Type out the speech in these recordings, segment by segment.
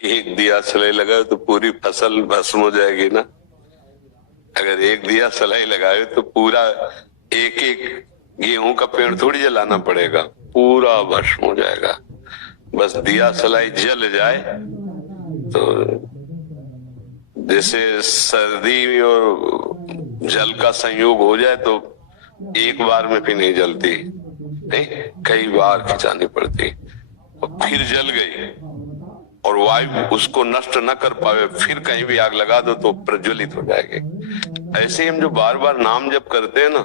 एक दिया सलाई लगाए तो पूरी फसल भस्म हो जाएगी ना। अगर एक दिया सलाई लगाए तो पूरा एक एक गेहूं का पेड़ थोड़ी जलाना पड़ेगा, पूरा भस्म हो जाएगा। बस दिया सलाई जल जाए तो जैसे सर्दी और जल का संयोग हो जाए तो एक बार में भी नहीं जलती, नहीं कई बार खिंचानी पड़ती, और फिर जल गई और वायु उसको नष्ट न कर पावे, फिर कहीं भी आग लगा दो तो प्रज्वलित हो जाएगी। ऐसे हम जो बार बार नाम जप करते हैं ना,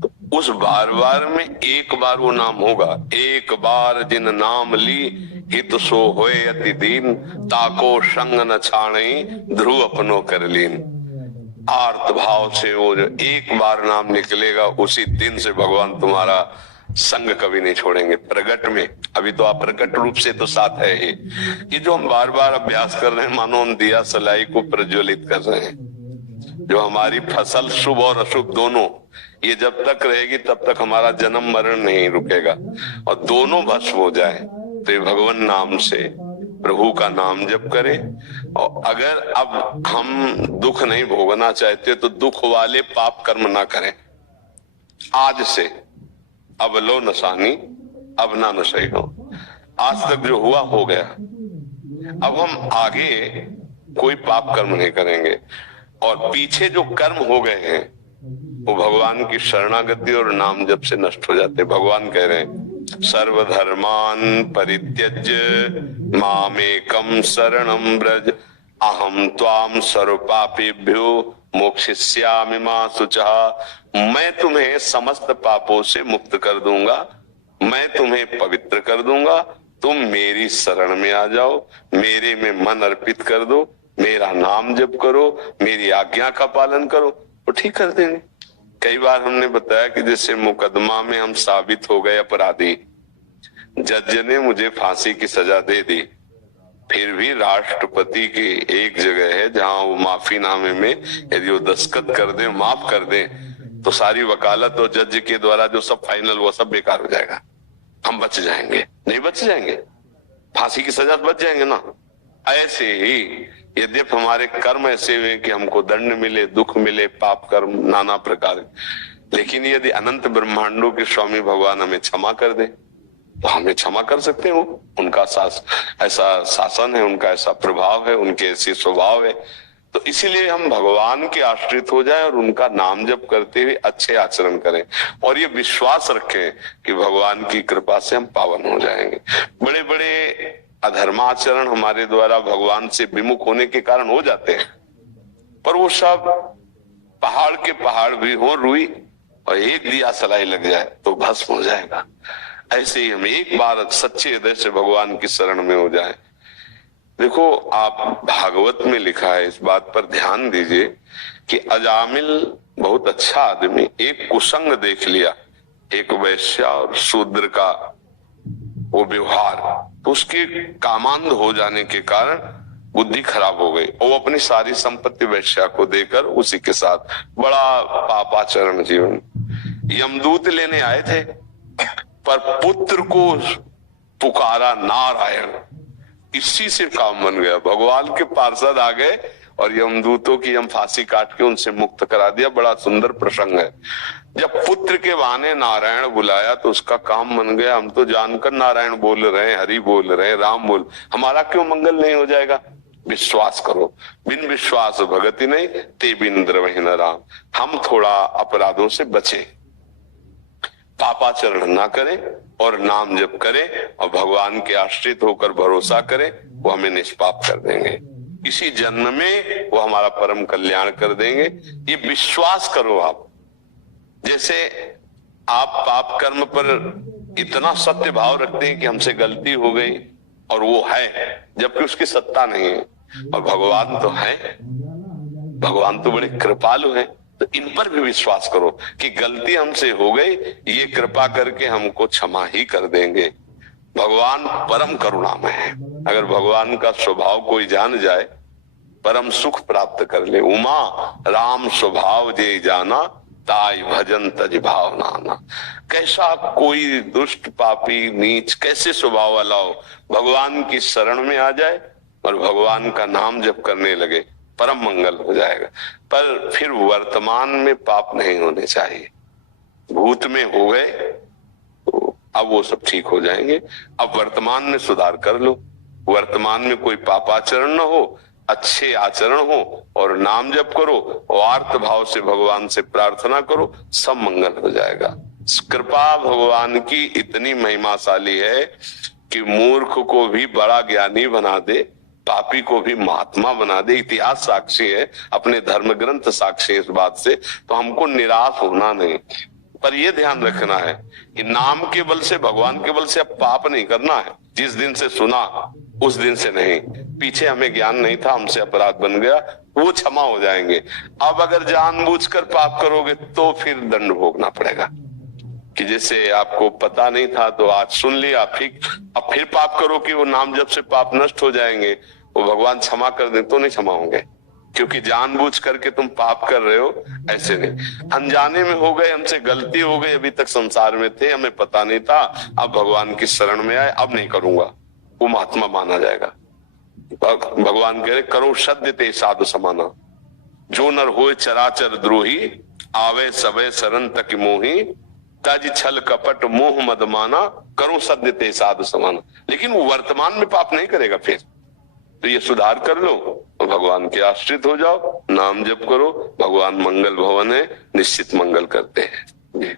तो उस बार बार में एक बार वो नाम होगा। एक बार जिन नाम ली हित सो होए अति दीन, ताको संग न छाणी ध्रुव अपनो कर लीन। आर्त भाव से वो जो एक बार नाम निकलेगा, उसी दिन से भगवान तुम्हारा संग कभी नहीं छोड़ेंगे। प्रगट में अभी तो आप प्रकट रूप से तो साथ है ही, ये जो हम बार बार अभ्यास कर रहे हैं, मानो हम दिया सलाई को प्रज्वलित कर रहे हैं। जो हमारी फसल शुभ और अशुभ दोनों, ये जब तक रहेगी तब तक हमारा जन्म मरण नहीं रुकेगा, और दोनों भस्म हो जाए तो ये भगवान नाम से प्रभु का नाम जप करें। और अगर अब हम दुख नहीं भोगना चाहते तो दुख वाले पाप कर्म ना करें। आज से अब लो नसानी अब ना नशे हो, आज तक जो हुआ हो गया, अब हम आगे कोई पाप कर्म नहीं करेंगे। और पीछे जो कर्म हो गए हैं वो भगवान की शरणागति और नाम जप से नष्ट हो जाते। भगवान कह रहे हैं सर्वधर्मान परित्यज्य मामेकम शरणं व्रज, अहम त्वाम सर्व पापेभ्यो मोक्षयिष्यामि मा शुचः। मैं तुम्हें समस्त पापों से मुक्त कर दूंगा, मैं तुम्हें पवित्र कर दूंगा, तुम मेरी शरण में आ जाओ, मेरे में मन अर्पित कर दो, मेरा नाम जप करो, मेरी आज्ञा का पालन करो, वो ठीक कर देंगे। कई बार हमने बताया कि जैसे मुकदमा में हम साबित हो गए अपराधी, जज ने मुझे फांसी की सजा दे दी, फिर भी राष्ट्रपति की एक जगह है जहां वो माफीनामे में यदि वो दस्तखत कर दे, माफ कर दे, तो सारी वकालत और जज के द्वारा जो सब फाइनल वो सब बेकार हो जाएगा। हम बच जाएंगे, नहीं बच जाएंगे, फांसी की सजा बच जाएंगे ना। ऐसे ही यद्यप हमारे कर्म ऐसे हुए कि हमको दंड मिले, दुख मिले, पाप कर्म नाना प्रकार, लेकिन यदि अनंत ब्रह्मांडों के स्वामी भगवान हमें क्षमा कर दे तो हमें क्षमा कर सकते हैं। वो उनका ऐसा शासन है, उनका ऐसा प्रभाव है, उनके ऐसे स्वभाव है। तो इसीलिए हम भगवान के आश्रित हो जाएं और उनका नाम जप करते हुए अच्छे आचरण करें, और ये विश्वास रखें कि भगवान की कृपा से हम पावन हो जाएंगे। बड़े बड़े अधर्माचरण हमारे द्वारा भगवान से विमुख होने के कारण हो जाते हैं, पर वो सब पहाड़ के पहाड़ भी हो रुई और एक दिया सलाई लग जाए तो भस्म हो जाएगा। ऐसे ही हम एक बार सच्चे हृदय से भगवान की शरण में हो जाएं। देखो, आप भागवत में लिखा है, इस बात पर ध्यान दीजिए कि अजामिल बहुत अच्छा आदमी, एक कुसंग देख लिया, एक वैश्या और शूद्र का वो व्यवहार, तो उसके कामांध हो जाने के कारण बुद्धि खराब हो गई, वो अपनी सारी संपत्ति वैश्या को देकर उसी के साथ बड़ा पापाचरण जीवन। यमदूत लेने आए थे पर पुत्र को पुकारा नारायण, इसी से काम बन गया। भगवान के पार्षद आ गए और यमदूतों की हम फांसी काट के उनसे मुक्त करा दिया। बड़ा सुंदर प्रसंग है। जब पुत्र के बहाने नारायण बुलाया तो उसका काम बन गया। हम तो जानकर नारायण बोल रहे हैं, हरि बोल रहे हैं, राम बोल, हमारा क्यों मंगल नहीं हो जाएगा? विश्वास करो, बिन विश्वास भगति नहीं, ते बिन द्रवहि न राम। हम थोड़ा अपराधों से बचें, पापाचरण ना करें और नाम जप करें और भगवान के आश्रित होकर भरोसा करें, वो हमें निष्पाप कर देंगे। इसी जन्म में वो हमारा परम कल्याण कर देंगे। ये विश्वास करो आप। जैसे आप पाप कर्म पर इतना सत्य भाव रखते हैं कि हमसे गलती हो गई और वो है, जबकि उसकी सत्ता नहीं है, और भगवान तो है, भगवान तो बड़े कृपालु हैं, तो इन पर भी विश्वास करो कि गलती हमसे हो गई, ये कृपा करके हमको क्षमा ही कर देंगे। भगवान परम करुणामय है। अगर भगवान का स्वभाव कोई जान जाए, परम सुख प्राप्त कर ले। उमा राम स्वभाव जे जाना, ताई भजन तज भाव नाना। कैसा कोई दुष्ट पापी नीच कैसे स्वभाव वाला हो, भगवान की शरण में आ जाए और भगवान का नाम जप करने लगे, परम मंगल हो जाएगा। पर फिर वर्तमान में पाप नहीं होने चाहिए। भूत में हो गए तो अब वो सब ठीक हो जाएंगे। अब वर्तमान में सुधार कर लो, वर्तमान में कोई पापाचरण न हो, अच्छे आचरण हो और नाम जप करो और आर्त भाव से भगवान से प्रार्थना करो, सब मंगल हो जाएगा। कृपा भगवान की इतनी महिमाशाली है कि मूर्ख को भी बड़ा ज्ञानी बना दे, पापी को भी महात्मा बना दे। इतिहास साक्षी है, अपने धर्म ग्रंथ साक्षी है इस बात से। तो हमको निराश होना नहीं, पर यह ध्यान रखना है कि नाम के बल से, भगवान के बल से अब पाप नहीं करना है। जिस दिन से सुना उस दिन से नहीं, पीछे हमें ज्ञान नहीं था, हमसे अपराध बन गया, वो क्षमा हो जाएंगे। अब अगर जानबूझकर पाप करोगे तो फिर दंड भोगना पड़ेगा। कि जैसे आपको पता नहीं था तो आज सुन लिया, अब फिर पाप करो कि वो नाम जप से पाप नष्ट हो जाएंगे, वो भगवान क्षमा कर दे तो नहीं क्षमा होंगे, क्योंकि जानबूझ करके तुम पाप कर रहे हो। ऐसे नहीं, अनजाने में हो गए, हमसे गलती हो गई, अभी तक संसार में थे, हमें पता नहीं था, अब भगवान की शरण में आए, अब नहीं करूंगा, वो महात्मा माना जाएगा। भगवान कह रहे करो सद्य ते साधु समाना, जो नर होए चराचर द्रोही, आवे सबे शरण तक मोही, तज छल कपट मोह मद माना, करो सद्य ते साधु समाना। लेकिन वो वर्तमान में पाप नहीं करेगा फिर, तो ये सुधार कर लो और भगवान के आश्रित हो जाओ, नाम जप करो, भगवान मंगल भवन है, निश्चित मंगल करते हैं।